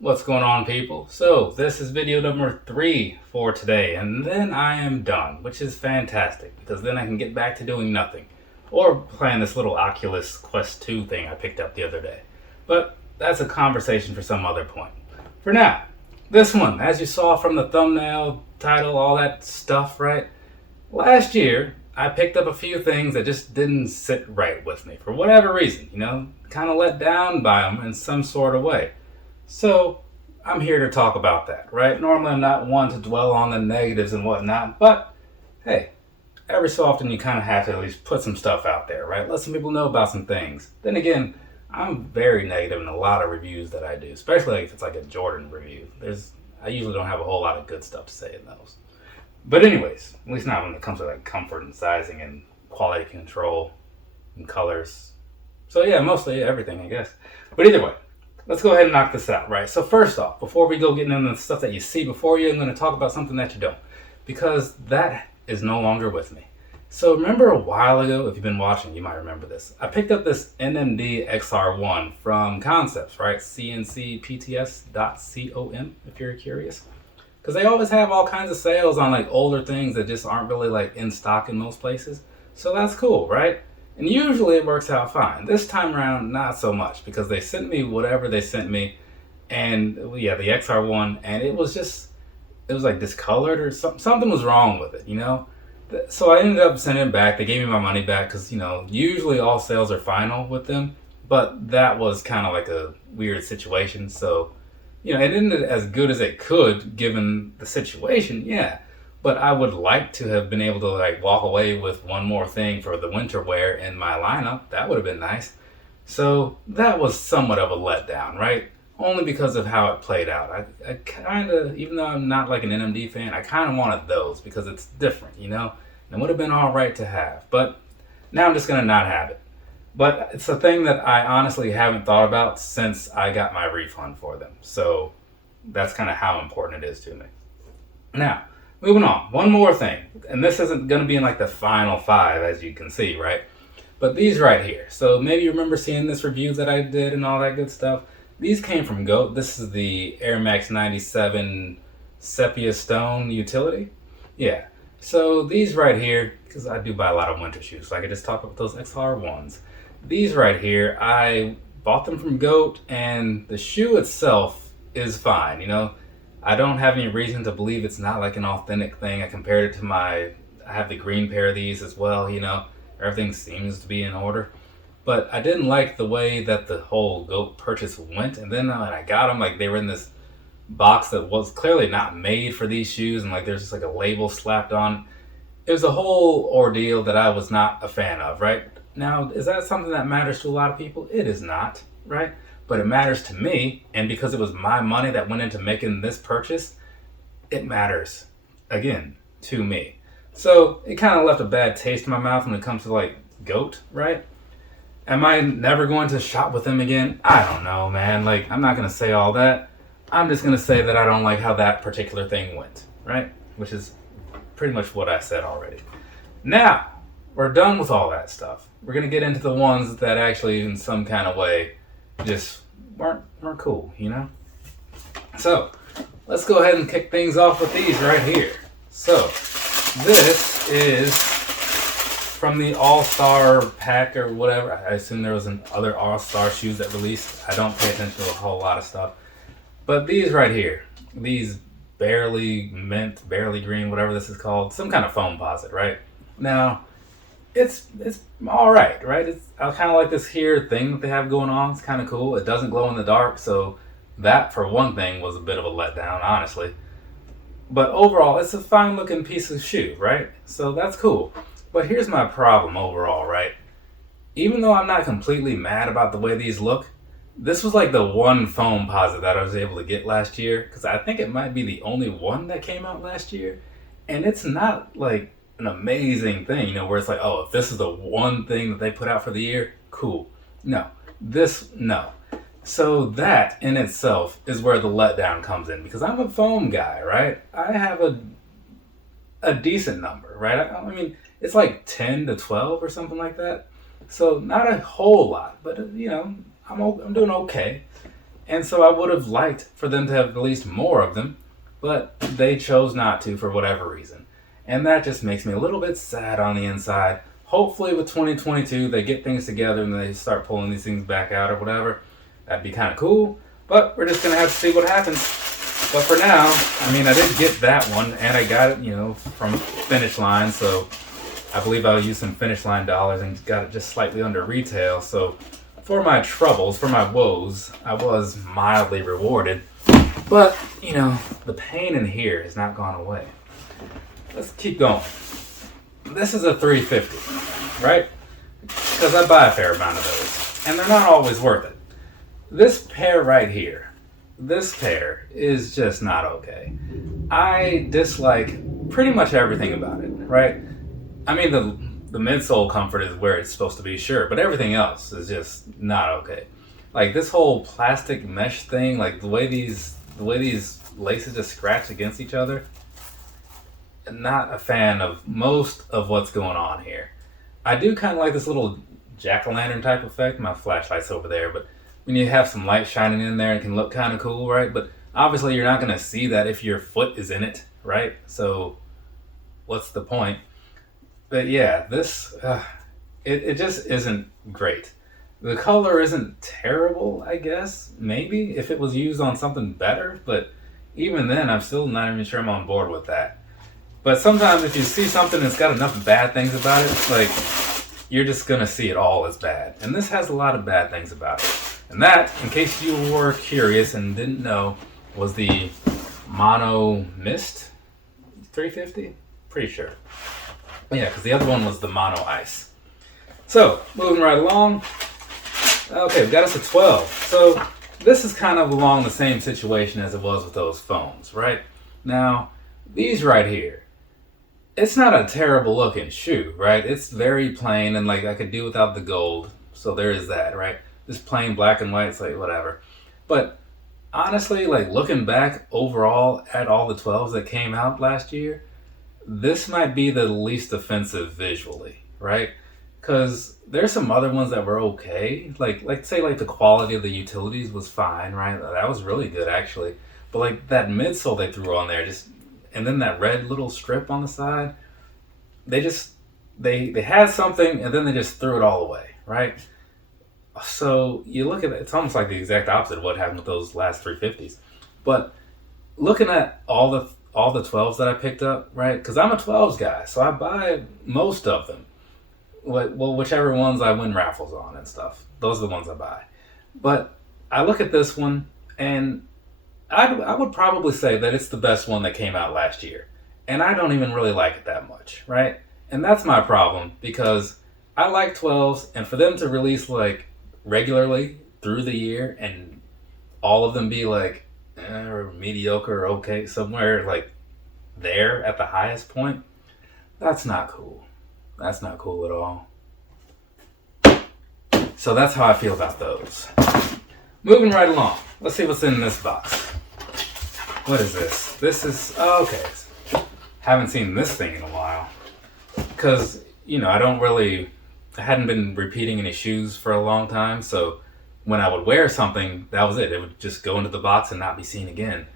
What's going on, people? So this is video number 3 for today, and then I am done, which is fantastic because then I can get back to doing nothing or playing this little Oculus Quest 2 thing I picked up the other day. But that's a conversation for some other point. For now, this one, as you saw from the thumbnail, title, all that stuff, right? Last year, I picked up a few things that just didn't sit right with me for whatever reason, kind of let down by them in some sort of way. So I'm here to talk about that, right? Normally I'm not one to dwell on the negatives and whatnot, but hey, every so often you kind of have to at least put some stuff out there, right? Let some people know about some things. Then again, I'm very negative in a lot of reviews that I do, especially if it's like a Jordan review. I usually don't have a whole lot of good stuff to say in those. But anyways, at least not when it comes to like comfort and sizing and quality control and colors. So yeah, mostly everything, I guess. But either way, let's go ahead and knock this out, right? So first off, before we go getting into the stuff that you see before you, I'm going to talk about something that you don't, because that is no longer with me. So remember a while ago, if you've been watching, you might remember this. I picked up this NMD XR1 from Concepts, right? cncpts.com if you're curious. Because they always have all kinds of sales on like older things that just aren't really like in stock in most places. So that's cool, right? And usually it works out fine. This time around, not so much, because they sent me whatever they sent me, and yeah, the XR1, and it was like discolored or something was wrong with it, So I ended up sending it back. They gave me my money back because, usually all sales are final with them, but that was kind of like a weird situation. So, it ended as good as it could given the situation, yeah. But I would like to have been able to like walk away with one more thing for the winter wear in my lineup. That would have been nice. So that was somewhat of a letdown, right? Only because of how it played out. I kind of, even though I'm not like an NMD fan, I kind of wanted those because it's different, And it would have been all right to have. But now I'm just going to not have it. But it's a thing that I honestly haven't thought about since I got my refund for them. So that's kind of how important it is to me. Now, moving on, one more thing, and this isn't going to be in like the final 5, as you can see, right? But these right here. So maybe you remember seeing this review that I did and all that good stuff. These came from GOAT. This is the Air Max 97 Sepia Stone Utility. Yeah. So these right here, because I do buy a lot of winter shoes, so I could just talk about those XR1s. These right here, I bought them from GOAT, and the shoe itself is fine, I don't have any reason to believe it's not like an authentic thing. I compared it to I have the green pair of these as well, Everything seems to be in order. But I didn't like the way that the whole GOAT purchase went. And then when I got them, like they were in this box that was clearly not made for these shoes. And like there's just like a label slapped on. It was a whole ordeal that I was not a fan of, right? Now, is that something that matters to a lot of people? It is not, right? But it matters to me, and because it was my money that went into making this purchase, it matters, again, to me. So it kind of left a bad taste in my mouth when it comes to like GOAT, right? Am I never going to shop with them again? I don't know, man. Like, I'm not going to say all that. I'm just going to say that I don't like how that particular thing went, right? Which is pretty much what I said already. Now, we're done with all that stuff. We're going to get into the ones that actually, in some kind of way, just weren't cool, So, let's go ahead and kick things off with these right here. So, this is from the All-Star pack or whatever. I assume there was other All-Star shoes that released. I don't pay attention to a whole lot of stuff. But these right here, these barely mint, barely green, whatever this is called, some kind of Foamposite, right? Now, it's all right? I kind of like this here thing that they have going on. It's kind of cool. It doesn't glow in the dark, so that, for one thing, was a bit of a letdown, honestly. But overall, it's a fine-looking piece of shoe, right? So that's cool. But here's my problem overall, right? Even though I'm not completely mad about the way these look, this was like the one Foamposite that I was able to get last year, because I think it might be the only one that came out last year, and it's not like an amazing thing, where it's like, oh, if this is the one thing that they put out for the year, cool. No. So that in itself is where the letdown comes in, because I'm a foam guy, right? I have a decent number, right? I mean, it's like 10 to 12 or something like that. So not a whole lot, but I'm doing okay. And so I would have liked for them to have released more of them, but they chose not to for whatever reason. And that just makes me a little bit sad on the inside. Hopefully with 2022 they get things together and they start pulling these things back out or whatever. That'd be kind of cool, but we're just going to have to see what happens. But for now, I mean, I did get that one, and I got it, from Finish Line, so I believe I'll use some Finish Line dollars and got it just slightly under retail. So for my troubles, for my woes, I was mildly rewarded. But, the pain in here has not gone away. Let's keep going. This is a $350, right? Because I buy a fair amount of those, and they're not always worth it. This pair right here, this pair is just not okay. I dislike pretty much everything about it, right? I mean, the midsole comfort is where it's supposed to be, sure, but everything else is just not okay. Like this whole plastic mesh thing, like the way these laces just scratch against each other. Not a fan of most of what's going on here. I do kind of like this little jack-o'-lantern type effect. My flashlight's over there, but when you have some light shining in there, it can look kind of cool, right? But obviously you're not going to see that if your foot is in it, right? So what's the point? But yeah, this, it just isn't great. The color isn't terrible, I guess, maybe, if it was used on something better, but even then, I'm still not even sure I'm on board with that. But sometimes if you see something that's got enough bad things about it, like, you're just going to see it all as bad. And this has a lot of bad things about it. And that, in case you were curious and didn't know, was the Mono Mist 350? Pretty sure. Yeah, because the other one was the Mono Ice. So, moving right along. Okay, we got us a 12. So, this is kind of along the same situation as it was with those phones, right? Now, these right here, it's not a terrible looking shoe, right? It's very plain and like I could do without the gold. So there is that, right? Just plain black and white, it's like whatever. But honestly, like looking back overall at all the 12s that came out last year, this might be the least offensive visually, right? Because there's some other ones that were okay. Like say like the quality of the utilities was fine, right? That was really good actually. But like that midsole they threw on there and then that red little strip on the side, they had something and then they just threw it all away, right? So you look at it, it's almost like the exact opposite of what happened with those last 350s. But looking at all the 12s that I picked up, right? Because I'm a 12s guy, so I buy most of them. Well, whichever ones I win raffles on and stuff. Those are the ones I buy. But I look at this one and I would probably say that it's the best one that came out last year. And I don't even really like it that much, right? And that's my problem because I like 12s, and for them to release like regularly through the year and all of them be like or mediocre or okay, somewhere like there at the highest point, that's not cool. That's not cool at all. So that's how I feel about those. Moving right along. Let's see what's in this box. What is this? This is, okay. Haven't seen this thing in a while. Because, I hadn't been repeating any shoes for a long time. So when I would wear something, that was it. It would just go into the box and not be seen again.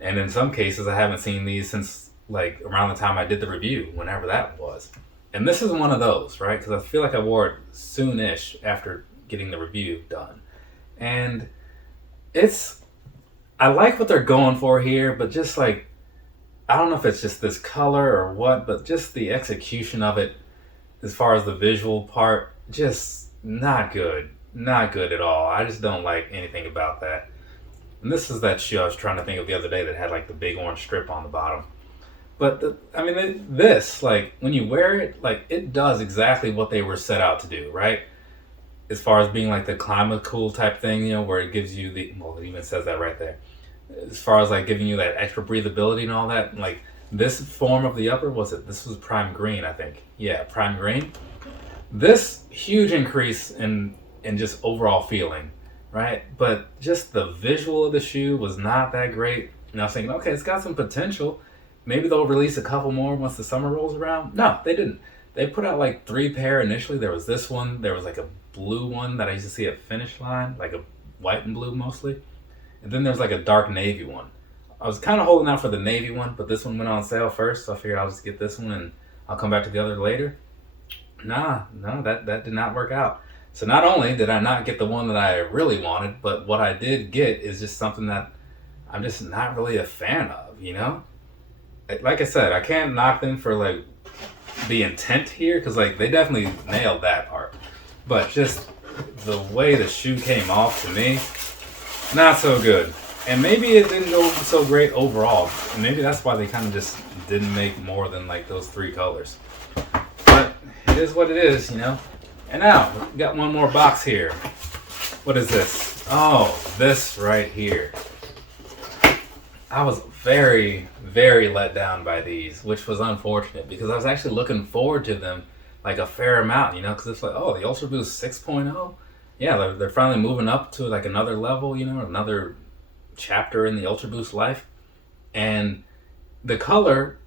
And in some cases, I haven't seen these since like around the time I did the review, whenever that was. And this is one of those, right? Because I feel like I wore it soon-ish after getting the review done. And I like what they're going for here, but just like, I don't know if it's just this color or what, but just the execution of it, as far as the visual part, just not good. Not good at all. I just don't like anything about that. And this is that shoe I was trying to think of the other day that had like the big orange strip on the bottom. But this, like, when you wear it, like, it does exactly what they were set out to do, right? As far as being like the climate cool type thing, where it gives you it even says that right there. As far as like giving you that extra breathability and all that, like this form of the upper, this was prime green, I think. Yeah, prime green. This huge increase in just overall feeling, right? But just the visual of the shoe was not that great. And I was thinking, okay, it's got some potential. Maybe they'll release a couple more once the summer rolls around. No, they didn't. They put out like 3 pair initially. There was this one. There was like a blue one that I used to see at Finish Line, like a white and blue mostly. And then there's like a dark navy one. I was kind of holding out for the navy one, but this one went on sale first, so I figured I'll just get this one and I'll come back to the other later. No, that did not work out. So not only did I not get the one that I really wanted, but what I did get is just something that I'm just not really a fan of, you know? Like I said, I can't knock them for like the intent here, because like they definitely nailed that part. But just the way the shoe came off to me, not so good. And maybe it didn't go so great overall. And maybe that's why they kind of just didn't make more than like those 3 colors. But it is what it is, you know? And now, we got one more box here. What is this? Oh, this right here. I was very, very let down by these, which was unfortunate because I was actually looking forward to them like a fair amount, you know? Because it's like, oh, the Ultra Boost 6.0? Yeah, they're finally moving up to like another level, you know, another chapter in the Ultra Boost life. And the color,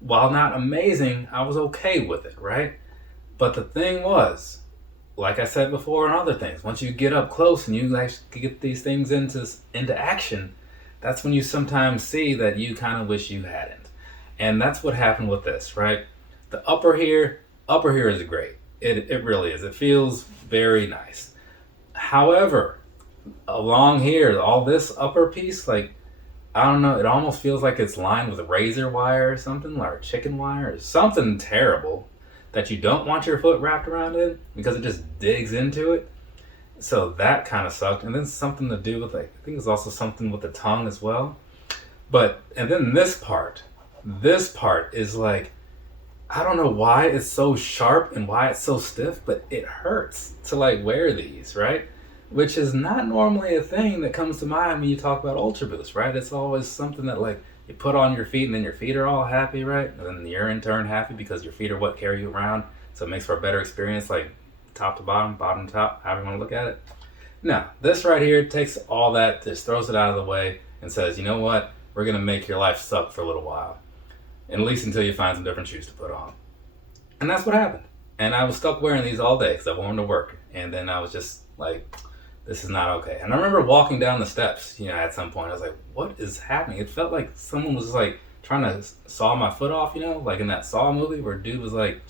while not amazing, I was okay with it, right? But the thing was, like I said before and other things, once you get up close and you actually get these things into action, that's when you sometimes see that you kind of wish you hadn't. And that's what happened with this, right? The upper here is great. It really is. It feels very nice. However, along here, all this upper piece, like, I don't know, it almost feels like it's lined with razor wire or something, or chicken wire or something terrible that you don't want your foot wrapped around in because it just digs into it. So that kind of sucked. And then something to do with, like, I think it was also something with the tongue as well. And then this part is like, I don't know why it's so sharp and why it's so stiff, but it hurts to like wear these, right? Which is not normally a thing that comes to mind when you talk about Ultra Boost, right? It's always something that like you put on your feet and then your feet are all happy, right? And then you're in turn happy because your feet are what carry you around. So it makes for a better experience, like top to bottom, bottom to top, however you want to look at it. Now, this right here takes all that, just throws it out of the way and says, you know what? We're going to make your life suck for a little while. And at least until you find some different shoes to put on. And that's what happened. And I was stuck wearing these all day because I wore them to work. And then I was just like, this is not okay. And I remember walking down the steps, you know, at some point. I was like, what is happening? It felt like someone was like trying to saw my foot off, you know, like in that Saw movie where a dude was like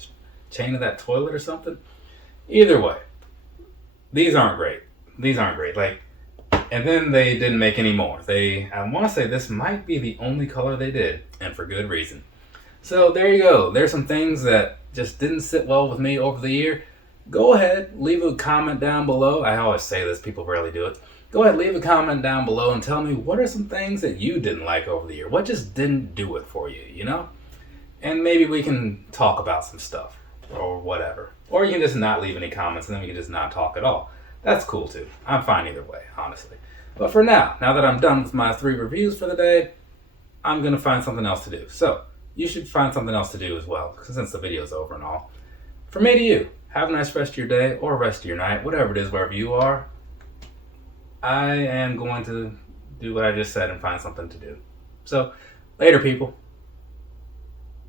chained to that toilet or something. Either way, these aren't great. Like, and then they didn't make any more. I want to say this might be the only color they did, and for good reason. So there you go. There's some things that just didn't sit well with me over the year. Go ahead, leave a comment down below. I always say this, people rarely do it. Go ahead, leave a comment down below and tell me what are some things that you didn't like over the year. What just didn't do it for you, you know? And maybe we can talk about some stuff or whatever. Or you can just not leave any comments and then we can just not talk at all. That's cool too. I'm fine either way, honestly. But for now that I'm done with my 3 reviews for the day, I'm going to find something else to do. So, you should find something else to do as well, since the video's over and all. From me to you, have a nice rest of your day or rest of your night, whatever it is, wherever you are. I am going to do what I just said and find something to do. So, later people.